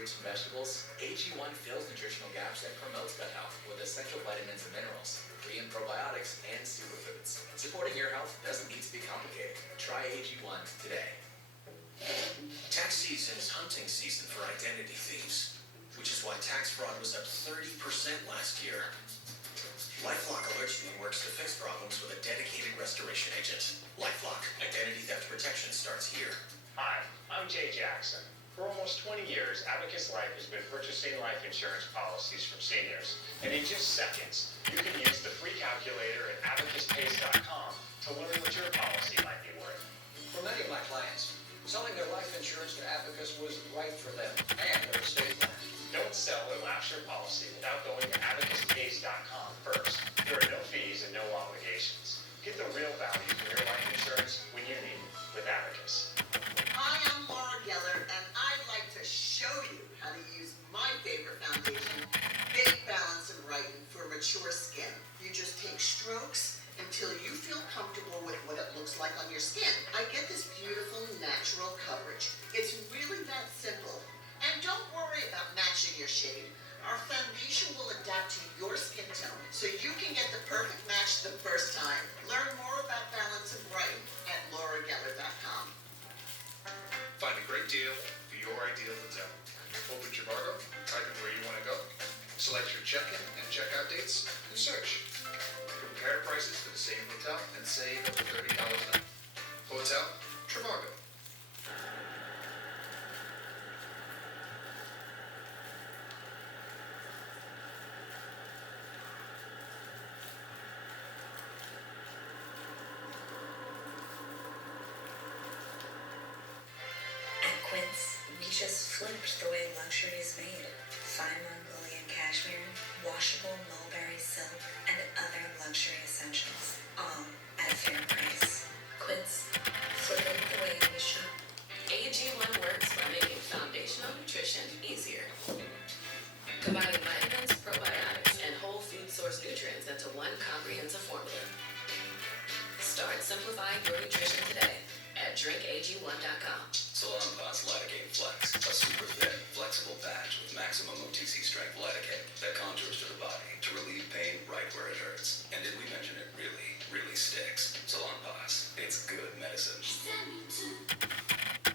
fruits and vegetables, AG1 fills nutritional gaps and promotes gut health with essential vitamins and minerals, free in probiotics and superfoods. Supporting your health doesn't need to be complicated. Try AG1 today. Tax season is hunting season for identity thieves, which is why tax fraud was up 30% last year. LifeLock alerts you and works to fix problems with a dedicated restoration agent. LifeLock, identity theft protection starts here. Hi, I'm Jay Jackson. For almost 20 years, Abacus Life has been purchasing life insurance policies from seniors. And in just seconds, you can use the free calculator at abacuspace.com to learn what your policy might be worth. For many of my clients, selling their life insurance to Abacus was right for them and their estate plan. Don't sell or lapse your policy without going to abacuspace.com first. There are no fees and no obligations. Get the real value from your life insurance when you need it with Abacus. Hi, I'm Laura Geller, and I'd like to show you how to use my favorite foundation, Big Balance and Brighten, for mature skin. You just take strokes until you feel comfortable with what it looks like on your skin. I get this beautiful natural coverage. It's really that simple. And don't worry about matching your shade. Our foundation will adapt to your skin tone so you can get the perfect match the first time. Learn more about Balance and Brighten at laurageller.com. Find a great deal for your ideal hotel. Open Trivago, type in where you want to go, select your check-in and check-out dates, and search. Compare prices for the same hotel and save up to $30 a night. Hotel Trivago. We just flipped the way luxury is made. Fine Mongolian cashmere, washable mulberry silk, and other luxury essentials, all at a fair price. Quince, flipping the way we shop. AG1 works by making foundational nutrition easier. Combining vitamins, probiotics, and whole food source nutrients into one comprehensive formula. Start simplifying your nutrition today at drinkag1.com. Salonpas Lidocaine Flex, a super thin, flexible patch with maximum OTC strength lidocaine that contours to the body to relieve pain right where it hurts. And did we mention it really sticks? Salonpas, it's good medicine.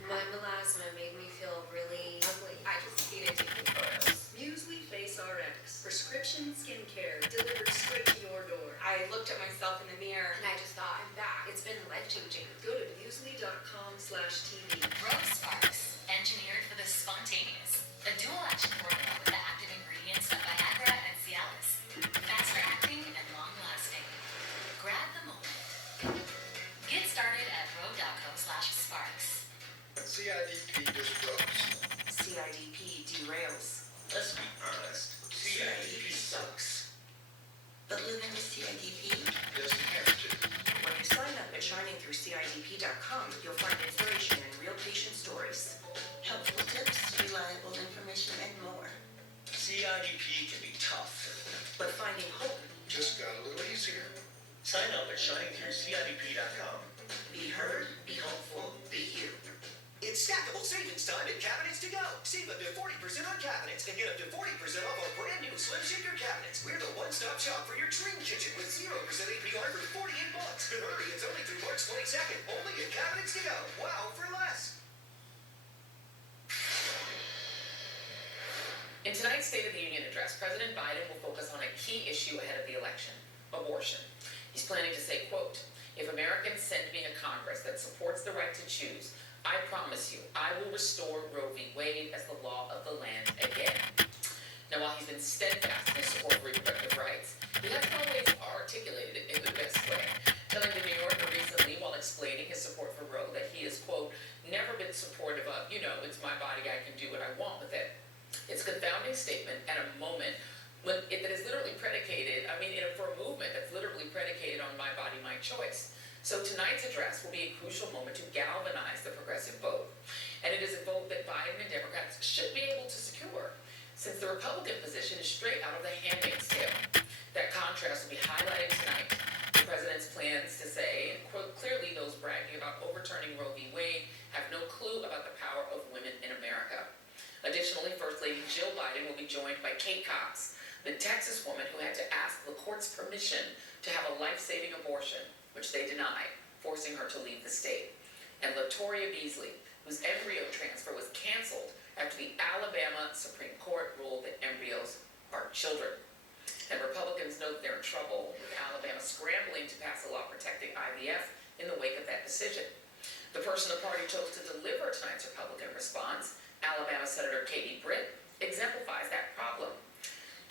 My melasma made me feel really ugly. I just needed to keep photos. Muesli Face RX, prescription skincare delivered straight to your door. I looked at myself in the mirror and I just thought, I'm back. It's been life-changing. Go to muesli.com/TV. Rose Sparks, engineered for the spontaneous. A dual-action formula with the active ingredients of Viagra and Cialis. Faster acting and long-lasting. Grab the moment. Get started at ro.co/sparks. CIDP disrupts. CIDP derails. Let's be honest, CIDP sucks. But living with CIDP? Doesn't have to. When you sign up at shiningthroughcidp.com, you'll find inspiration and real patient stories. Helpful tips, reliable information, and more. CIDP can be tough. But finding hope. Just got a little easier. Sign up at shiningthroughcidp.com. Be heard, be hopeful, be you. It's stackable savings time at Cabinets to Go. Save up to 40% on cabinets and get up to 40% off our brand new Slim Shaker cabinets. We're the one-stop shop for your dream kitchen with 0% APR for $48. Hurry, it's only through March 22nd. Only at Cabinets to Go. Wow for less. In tonight's State of the Union address, President Biden will focus on a key issue ahead of the election: abortion. He's planning to say, quote, "If Americans send me a Congress that supports the right to choose, I promise you, I will restore Roe v. Wade as the law of the land again." Now, while he's been steadfast in his support for reproductive rights, he hasn't always articulated it in the best way, telling the New Yorker recently while explaining his support for Roe that he has, quote, "never been supportive of, it's my body, I can do what I want with it." It's a confounding statement at a moment that is literally predicated, for a movement that's literally predicated on my body, my choice. So tonight's address will be a crucial moment to galvanize the progressive vote. And it is a vote that Biden and Democrats should be able to secure, since the Republican position is straight out of the Handmaid's Tale. That contrast will be highlighted tonight. The president's plans to say, and quote, "Clearly those bragging about overturning Roe v. Wade have no clue about the power of women in America." Additionally, First Lady Jill Biden will be joined by Kate Cox, the Texas woman who had to ask the court's permission to have a life-saving abortion, which they denied, forcing her to leave the state. And LaToria Beasley, whose embryo transfer was canceled after the Alabama Supreme Court ruled that embryos are children. And Republicans note they're in trouble, with Alabama scrambling to pass a law protecting IVF in the wake of that decision. The person the party chose to deliver tonight's Republican response, Alabama Senator Katie Britt, exemplifies that problem.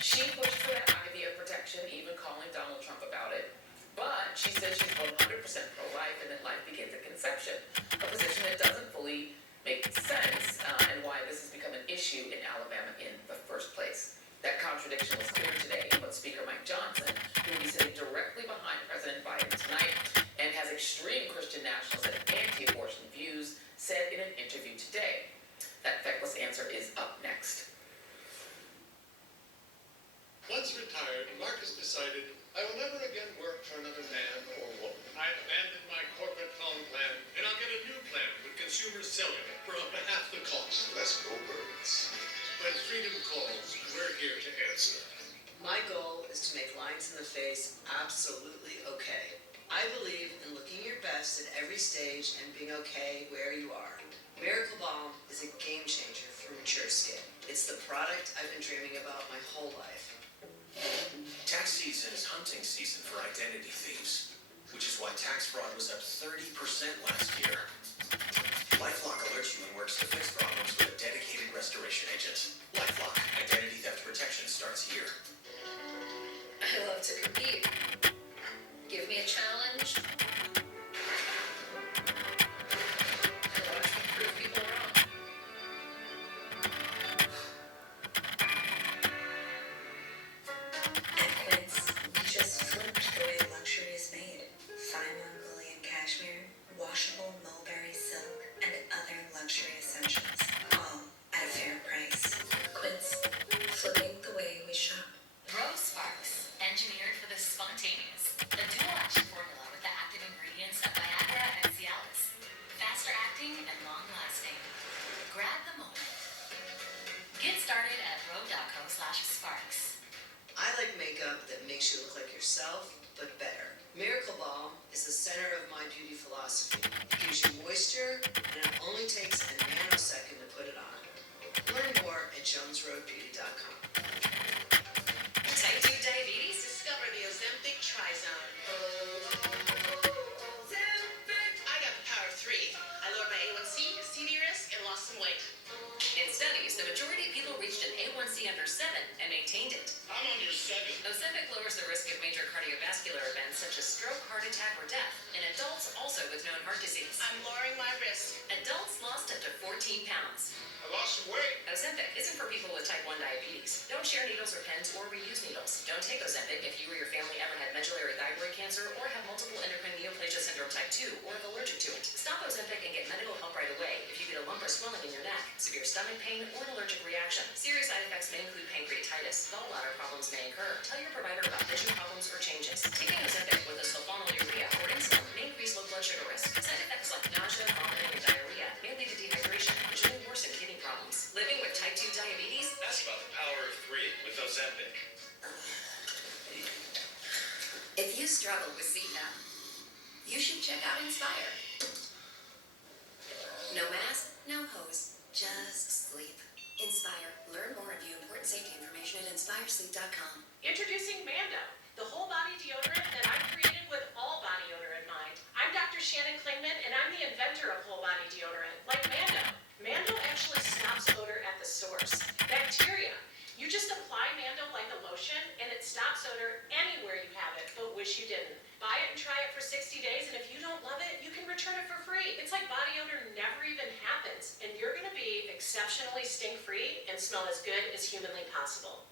She pushed for that IVF protection, even calling Donald Trump about it. But she says she's 100% pro-life and that life begins at conception, a position that doesn't fully make sense and why this has become an issue in Alabama in the first place. That contradiction was clear today when Speaker Mike Johnson, who will be sitting directly behind President Biden tonight and has extreme Christian nationalist and anti-abortion views, said in an interview today. That feckless answer is up next. Once retired, Marcus decided, I will never again work for another man or woman. I've abandoned my corporate phone plan, and I'll get a new plan with consumers selling it for up to half the cost. Let's go, birds. When freedom calls, we're here to answer. My goal is to make lines in the face absolutely okay. I believe in looking your best at every stage and being okay where you are. Miracle Balm is a game changer for mature skin. It's the product I've been dreaming about my whole life. Tax season is hunting season for identity thieves, which is why tax fraud was up 30% last year. LifeLock alerts you and works to fix problems with a dedicated restoration agent. LifeLock, identity theft protection starts here. I love to compete. Give me a challenge. And watch me prove people wrong. At Quince, we just flipped the way luxury is made. Fine Mongolian cashmere, washable mulberry silk, and other luxury essentials, all at a fair price. Quince, flipping the way we shop. Rose Sparks, engineered for the spontaneous. A dual-action formula with the active ingredients of Viagra and Cialis. Faster acting and long-lasting. Grab the moment. Get started at ro.co/sparks. I like makeup that makes you look like yourself, but better. Miracle Balm is the center of my beauty philosophy. It gives you moisture, and it only takes a nanosecond to put it on. Learn more at jonesroadbeauty.com. Type 2 diabetes? Discover the Ozempic Trizone. Ozempic! I got the power of 3. I lowered my A1C, CD risk, and lost some weight. In studies, the majority of people reached an A1C under 7 and maintained it. I'm under 7. Ozempic lowers the risk of major cardiovascular events such as stroke, heart attack, or death in adults also with known heart disease. I'm lowering my risk. Adults lost up to 14 pounds. I lost some weight. Ozempic isn't for people with type 1 diabetes. Don't share needles or pens or reuse needles. Don't take Ozempic if you or your family ever had medullary thyroid cancer or have multiple endocrine neoplasia syndrome type 2 or are allergic to it. Stop Ozempic and get medical help right away if you get a lump or swelling in your neck, severe stomach pain, or an allergic reaction. Serious side effects may include pancreatitis. Gallbladder problems may occur. Tell your provider about vision problems or changes. Taking Ozempic with a sulfonylurea or insulin may increase low blood sugar risk. Side effects like nausea, vomiting, and diarrhea may lead to dehydration, which may worsen kidney problems. Living with type 2 diabetes? Ask about the power of 3 with Ozempic. If you struggle with CPAP, you should check out Inspire. No mask, no hose, just sleep. Inspire. Learn more and view important safety information at inspiresleep.com. Introducing Mando, the whole body deodorant that I created with all body odor in mind. I'm Dr. Shannon Klingman, and I'm the inventor of whole body deodorant, like Mando. Mando actually stops odor at the source. Bacteria. You just apply Mando like a lotion, and it stops odor anywhere you have it, but wish you didn't. Buy it and try it for 60 days, and if you don't love it, you can return it for free. It's like body odor never even happens, and you're going to be exceptionally stink-free and smell as good as humanly possible.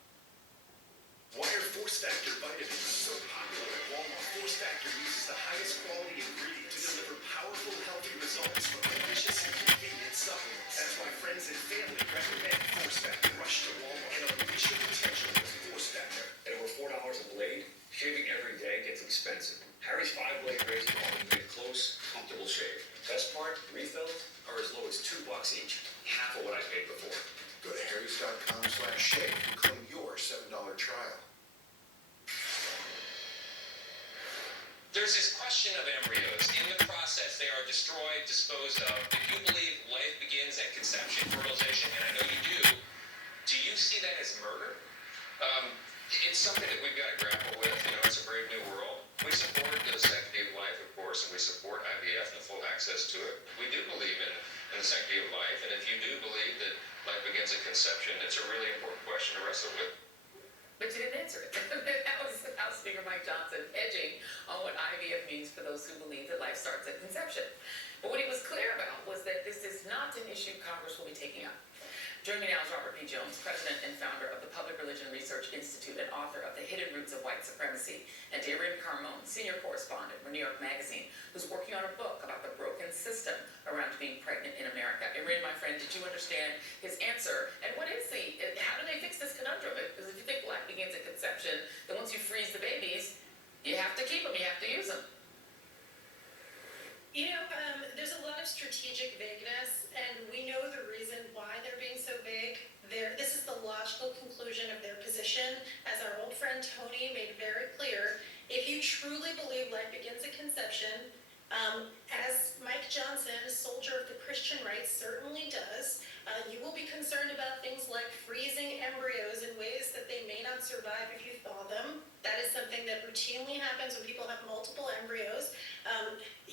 Why are Force Factor vitamins so popular at Walmart? Force Factor uses the highest quality ingredient to deliver powerful, healthy results from delicious and convenient supplements. That's why friends and family recommend Force Factor. Rush to Walmart and unleash your potential with Force Factor. At over $4 a blade, shaving every day gets expensive. Harry's 5-blade razor will give you a close, comfortable shave. Best part, refills are as low as $2 each, half of what I paid before. Go to harrys.com Shake and claim your $7 trial. There's this question of embryos. In the process, they are destroyed, disposed of. If you believe life begins at conception, fertilization, and I know you do you see that as murder? It's something that we've got to grapple with. You know, it's a brave new world. We support the sanctity of life, of course, and we support IVF and the full access to it. We do believe in the sanctity of life, and if you do believe that life begins at conception, it's a really important question to wrestle with. But you didn't answer it. That was House Speaker Mike Johnson edging on what IVF means for those who believe that life starts at conception. But what he was clear about was that this is not an issue Congress will be taking up. Joining me now is Robert P. Jones, president and founder of the Public Religion Research Institute and author of The Hidden Roots of White Supremacy, and Erin Carmone, senior correspondent for New York Magazine, who's working on a book about the broken system around being pregnant in America. Erin, my friend, did you understand his answer? And how do they fix this conundrum? Because if you think life begins at conception, then once you freeze the babies, you have to keep them, you have to use them. You know, there's a lot of strategic vagueness, and we know the reason why they're being so vague. This is the logical conclusion of their position. As our old friend Tony made very clear, if you truly believe life begins at conception, as Mike Johnson, a soldier of the Christian right, certainly does, you will be concerned about things like freezing embryos in ways that they may not survive if you thaw them. That is something that routinely happens when people have multiple embryos.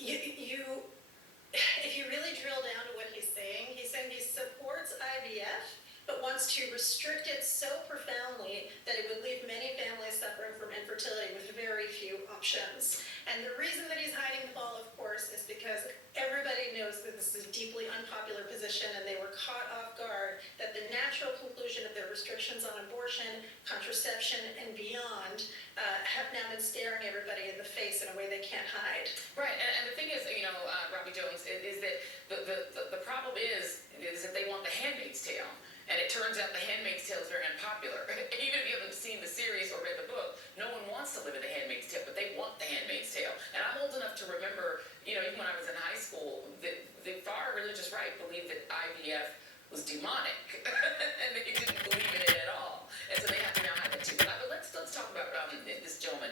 If you really drill down to what he's saying he supports IVF, but wants to restrict it so profoundly that it would leave many families suffering from infertility with very few options. And the reason that he's hiding the ball, of course, is because everybody knows that this is a deeply unpopular position, and they were caught off guard that the natural conclusion of their restrictions on abortion, contraception, and beyond have now been staring everybody in the face in a way they can't hide. Right, and the thing is, Robbie Jones, is that the problem is that they want the Handmaid's Tale. And it turns out the Handmaid's Tale is very unpopular. Even if you haven't seen the series or read the book, no one wants to live in the Handmaid's Tale, but they want the Handmaid's Tale. And I'm old enough to remember, even when I was in high school, the far religious right believed that IVF was demonic, and they didn't believe in it at all. And so they have to now have it too. But let's talk about this gentleman,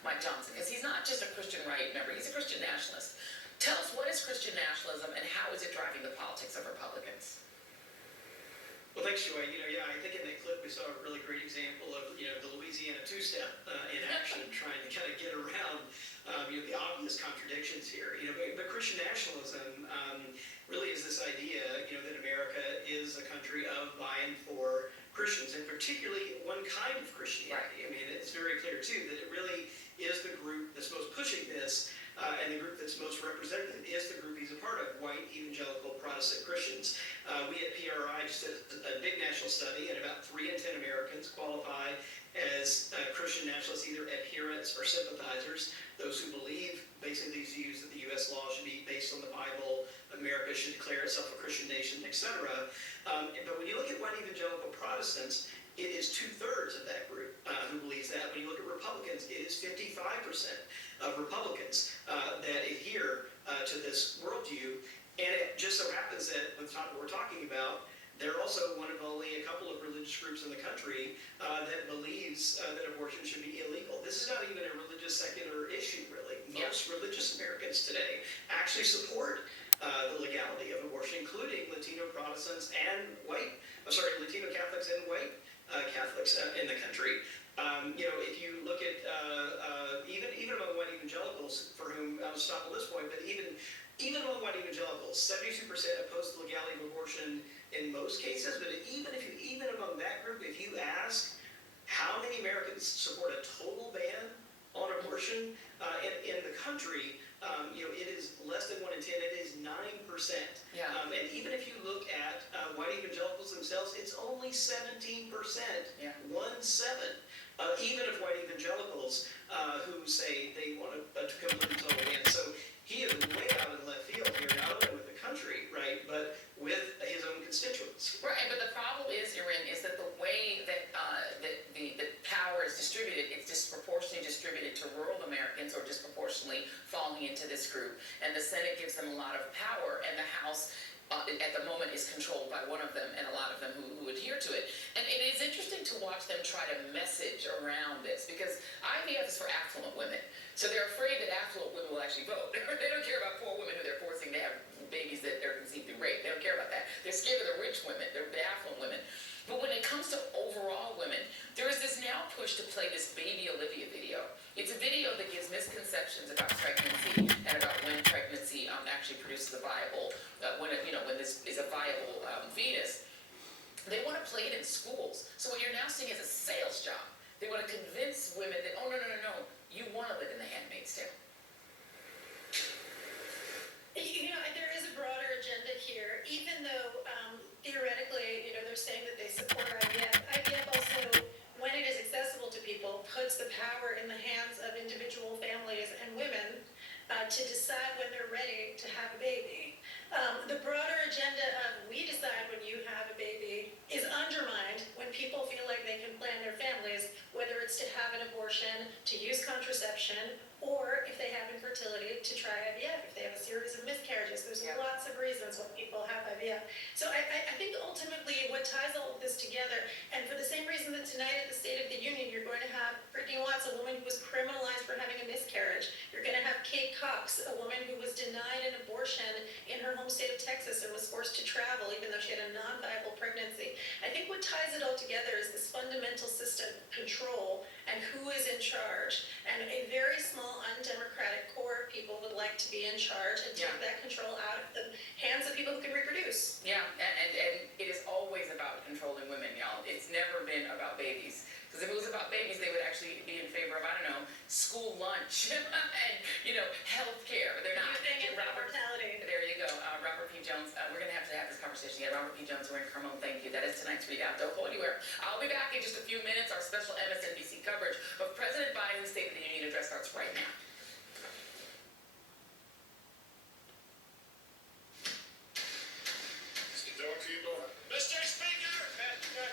Mike Johnson, because he's not just a Christian right member, he's a Christian nationalist. Tell us, what is Christian nationalism, and how is it driving the politics of Republicans? Well, thanks, Joy. I think in that clip we saw a really great example of, the Louisiana two-step in action, trying to kind of get around, the obvious contradictions here. But Christian nationalism really is this idea, that America is a country of by and for Christians, and particularly one kind of Christianity. I mean, it's very clear, too, that it really is the group that's most pushing this, and the group that's most representative is the group he's a part of, white evangelical Protestant Christians. We at PRI just did a big national study, and about 3 in 10 Americans qualify as Christian nationalists, either adherents or sympathizers, those who believe basically these views that the U.S. law should be based on the Bible, America should declare itself a Christian nation, etc. But when you look at white evangelical Protestants, it is 2/3 of that group who believes that. When you look at Republicans, it is 55% of Republicans that adhere to this worldview. And it just so happens that with what we're talking about, they're also one of only a couple of religious groups in the country that believes that abortion should be illegal. This is not even a religious secular issue, really. Most religious Americans today actually support the legality of abortion, including Latino Protestants and Latino Catholics and white Catholics in the country. If you look at even among white evangelicals, for whom I'll stop at this point, but even among white evangelicals, 72% oppose the legality of abortion in most cases. But even among that group, if you ask how many Americans support a total ban on abortion in the country, it is less than 1 in 10. It is 9%. Yeah. And even if you look at white evangelicals themselves, it's only 17%. Yeah. 1/7. Even of white evangelicals who say they want to complete total ban. So he is way out in left field here, not only with the country, right, but with his own constituents. Right, but the problem is, Erin, is that the way that the power is distributed, it's disproportionately distributed to rural Americans, or disproportionately falling into this group. And the Senate gives them a lot of power, and the House at the moment is controlled by one of them and a lot of them who adhere to it. And it is interesting to watch them try to message around this because IVF is for affluent women. So they're afraid that affluent women will actually vote. They don't care about poor women who they're forcing to have babies that they're conceived through rape. They don't care about that. They're scared of the rich women, the affluent women. But when it comes to overall women, there is this now push to play this Baby Olivia video. It's a video that gives misconceptions about pregnancy and about when pregnancy actually produces a viable, when this is a viable fetus. They want to play it in schools. So what you're now seeing is a sales job. They want to convince women that, oh, no, you want to live in the Handmaid's Tale. There is a broader agenda here, even though theoretically, they're saying that they support IVF. IVF also, when it is accessible to people, puts the power in the hands of individual families and women to decide when they're ready to have a baby. The broader agenda of we decide when you have a baby is undermined when people feel like they can plan their families, whether it's to have an abortion, to use contraception, or if they have infertility, to try IVF, if they have a series of miscarriages. There's lots of reasons why people have IVF. So I think ultimately what ties all of this together, and for the same reason that tonight at the State of the Union, you're going to have Brittany Watts, a woman who was criminalized for having a miscarriage. You're going to have Kate Cox, a woman who was denied an abortion in her home state of Texas and was forced to travel even though she had a non-viable pregnancy. I think what ties it all together is this fundamental system of control and who is in charge. And a very small, undemocratic core of people would like to be in charge and take that control out of the hands of people who can reproduce. Yeah, and it is always about controlling women, y'all. It's never been about babies. Because if it was about babies, they would actually be in favor of, school lunch and, health care. They're not. Mortality. There you go. Robert P. Jones. We're going to have this conversation again. Robert P. Jones, we're in Carmel. Thank you. That is tonight's Read Out. Don't go anywhere. I'll be back in just a few minutes. Our special MSNBC coverage of President Biden's State of the Union address starts right now. Mr. Speaker! Mr. Speaker!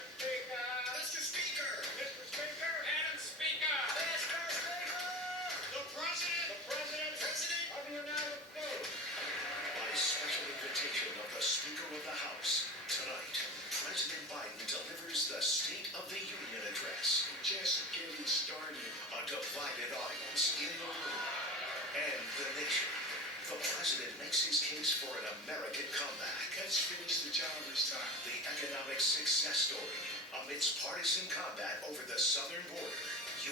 Mr. Speaker! Mr. Speaker! Madam Speaker! Mr. Speaker! The President! The President! President of the United States! By special invitation of the Speaker of the House, tonight, President Biden delivers the State of the Union address. Just getting started. A divided audience in the room and the nation. The president makes his case for an American comeback. Let's finish the job this time. The economic success story amidst partisan combat over the southern border,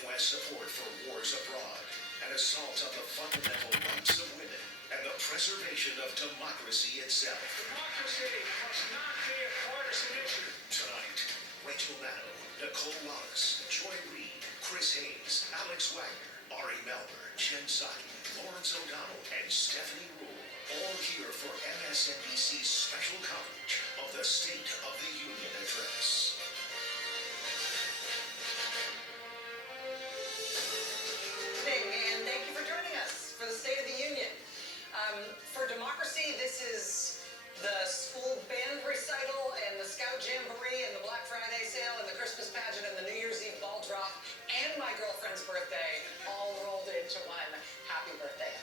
U.S. support for wars abroad, an assault on the fundamental rights of women, and the preservation of democracy itself. Democracy must not be a partisan issue. Tonight, Rachel Maddow, Nicole Wallace, Joy Reid, Chris Hayes, Alex Wagner, Ari Melber, Jen Psaki, Lawrence O'Donnell, and Stephanie Rule, all here for MSNBC's special coverage of the State of the Union address. And thank you for joining us for the State of the Union. For democracy, this is the school band recital and the Scout Jamboree and the Black Friday sale and the Christmas pageant and the New Year's Eve ball drop and my girlfriend's birthday all rolled into one. Happy birthday.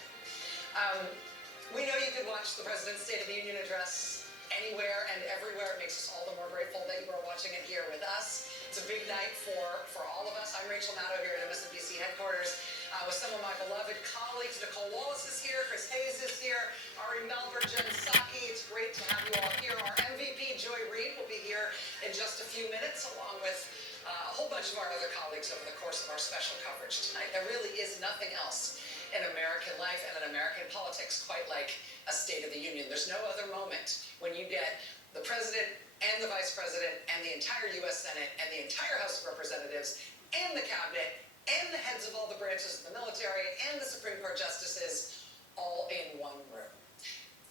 We know you could watch the President's State of the Union address anywhere and everywhere. It makes us all the more grateful that you are watching it here with us. It's a big night for all of us. I'm Rachel Maddow here at MSNBC headquarters with some of my beloved colleagues. Nicole Wallace is here, Chris Hayes is here, Ari Melber, Jen Psaki. It's great to have you all here. Our MVP, Joy Reid, will be here in just a few minutes, along with a whole bunch of our other colleagues over the course of our special coverage tonight. There really is nothing else in American life and in American politics quite like a State of the Union. There's no other moment when you get the President and the Vice President and the entire U.S. Senate and the entire House of Representatives and the Cabinet and the heads of all the branches of the military and the Supreme Court justices all in one room.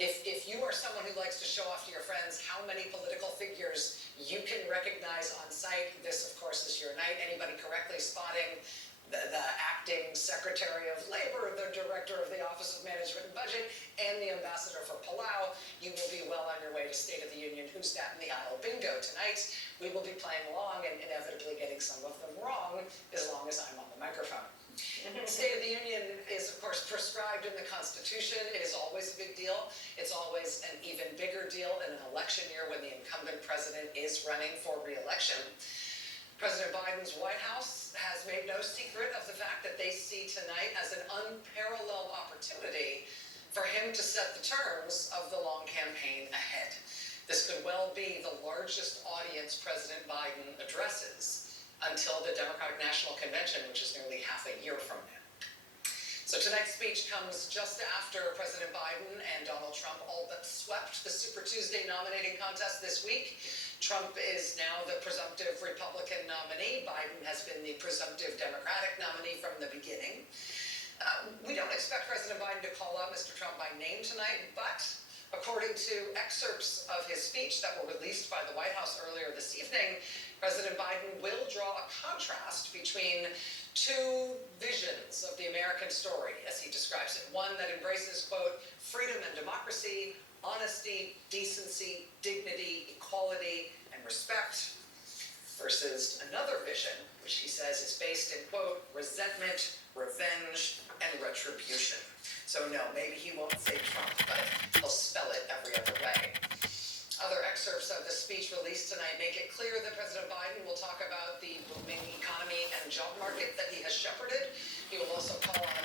If you are someone who likes to show off to your friends how many political figures you can recognize on site, this, of course, is your night. Anybody correctly spotting the acting Secretary of Labor, the Director of the Office of Management and Budget, and the Ambassador for Palau, you will be well on your way to State of the Union. Who's that in the aisle? Bingo tonight. We will be playing along and inevitably getting some of them wrong as long as I'm on the microphone. State of the Union is, of course, prescribed in the Constitution. It is always a big deal. It's always an even bigger deal in an election year when the incumbent president is running for re-election. President Biden's White House has made no secret of the fact that they see tonight as an unparalleled opportunity for him to set the terms of the long campaign ahead. This could well be the largest audience President Biden addresses until the Democratic National Convention, which is nearly half a year from now. So tonight's speech comes just after President Biden and Donald Trump all but swept the Super Tuesday nominating contest this week. Trump is now the presumptive Republican nominee. Biden has been the presumptive Democratic nominee from the beginning. We don't expect President Biden to call out Mr. Trump by name tonight, but according to excerpts of his speech that were released by the White House earlier this evening, President Biden will draw a contrast between two visions of the American story, as he describes it. One that embraces, quote, freedom and democracy, honesty, decency, dignity, equality, and respect, versus another vision, which he says is based in, quote, resentment, revenge, and retribution. So no, maybe he won't say Trump, but he'll spell it every other way. Other excerpts of the speech released tonight make it clear that President Biden will talk about the booming economy and job market that he has shepherded. He will also call on